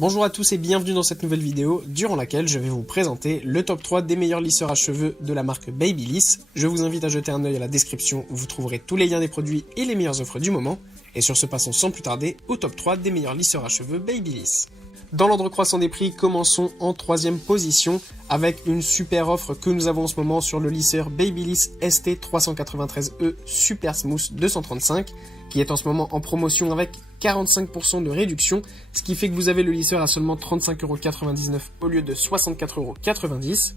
Bonjour à tous et bienvenue dans cette nouvelle vidéo durant laquelle je vais vous présenter le top 3 des meilleurs lisseurs à cheveux de la marque Babyliss. Je vous invite à jeter un œil à la description où vous trouverez tous les liens des produits et les meilleures offres du moment. Et sur ce, passons sans plus tarder au top 3 des meilleurs lisseurs à cheveux Babyliss. Dans l'ordre croissant des prix, commençons en troisième position avec une super offre que nous avons en ce moment sur le lisseur Babyliss ST393E Super Smooth 235 qui est en ce moment en promotion avec 45% de réduction, ce qui fait que vous avez le lisseur à seulement 35,99€ au lieu de 64,90€.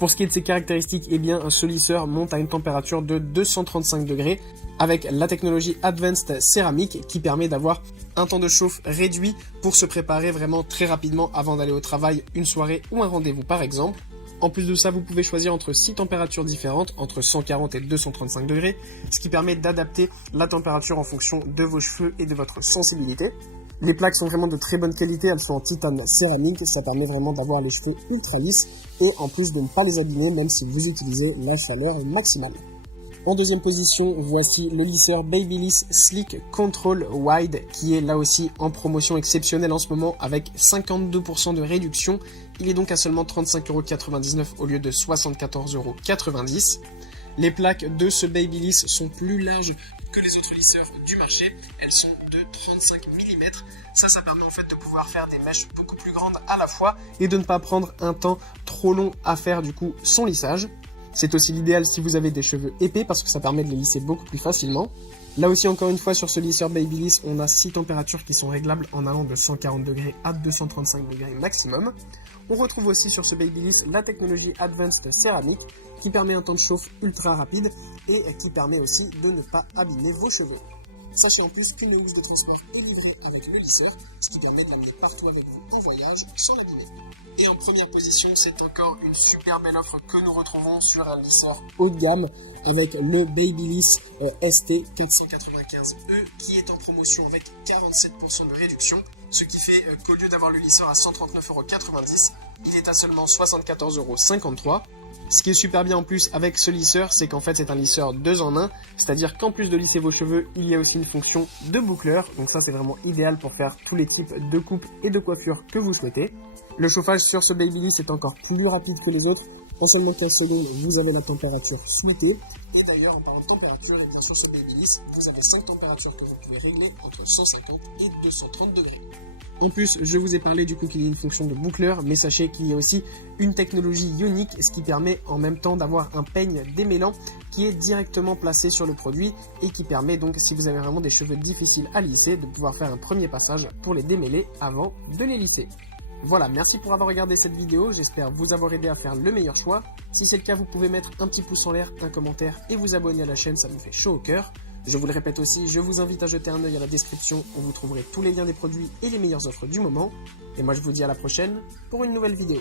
Pour ce qui est de ses caractéristiques, eh bien, ce lisseur monte à une température de 235 degrés avec la technologie Advanced Ceramic qui permet d'avoir un temps de chauffe réduit pour se préparer vraiment très rapidement avant d'aller au travail, une soirée ou un rendez-vous par exemple. En plus de ça, vous pouvez choisir entre 6 températures différentes, entre 140 et 235 degrés, ce qui permet d'adapter la température en fonction de vos cheveux et de votre sensibilité. Les plaques sont vraiment de très bonne qualité, elles sont en titane céramique, ça permet vraiment d'avoir les cheveux ultra lisses et en plus de ne pas les abîmer même si vous utilisez la chaleur maximale. En deuxième position, voici le lisseur Babyliss Sleek Control Wide qui est là aussi en promotion exceptionnelle en ce moment avec 52% de réduction. Il est donc à seulement 35,99€ au lieu de 74,90€. Les plaques de ce Babyliss sont plus larges que les autres lisseurs du marché. Elles sont de 35 mm. Ça permet en fait de pouvoir faire des mèches beaucoup plus grandes à la fois et de ne pas prendre un temps trop long à faire du coup son lissage. C'est aussi l'idéal si vous avez des cheveux épais parce que ça permet de les lisser beaucoup plus facilement. Là aussi, encore une fois, sur ce lisseur Babyliss, on a 6 températures qui sont réglables en allant de 140 degrés à 235 degrés maximum. On retrouve aussi sur ce Babyliss la technologie Advanced Ceramic qui permet un temps de chauffe ultra rapide et qui permet aussi de ne pas abîmer vos cheveux. Sachez en plus qu'une housse de transport est livrée avec le lisseur, ce qui permet de l'amener partout avec vous en voyage sans l'abîmer. Et en première position, c'est encore une super belle offre que nous retrouvons sur un lisseur haut de gamme avec le Babyliss ST495E qui est en promotion avec 47% de réduction, ce qui fait qu'au lieu d'avoir le lisseur à 139,90€, il est à seulement 74,53€. Ce qui est super bien en plus avec ce lisseur, c'est qu'en fait c'est un lisseur 2 en 1, c'est-à-dire qu'en plus de lisser vos cheveux, il y a aussi une fonction de boucleur, donc ça c'est vraiment idéal pour faire tous les types de coupes et de coiffures que vous souhaitez. Le chauffage sur ce Babyliss est encore plus rapide que les autres, en seulement 15 secondes vous avez la température souhaitée. Et d'ailleurs en parlant de température, et bien sur ce Babyliss, vous avez 5 températures que vous pouvez régler entre 150 et 230 degrés. En plus, je vous ai parlé du coup qu'il y a une fonction de boucleur, mais sachez qu'il y a aussi une technologie ionique, ce qui permet en même temps d'avoir un peigne démêlant qui est directement placé sur le produit et qui permet donc, si vous avez vraiment des cheveux difficiles à lisser, de pouvoir faire un premier passage pour les démêler avant de les lisser. Voilà, merci pour avoir regardé cette vidéo, j'espère vous avoir aidé à faire le meilleur choix. Si c'est le cas, vous pouvez mettre un petit pouce en l'air, un commentaire et vous abonner à la chaîne, ça me fait chaud au cœur. Je vous le répète aussi, je vous invite à jeter un œil à la description où vous trouverez tous les liens des produits et les meilleures offres du moment. Et moi je vous dis à la prochaine pour une nouvelle vidéo.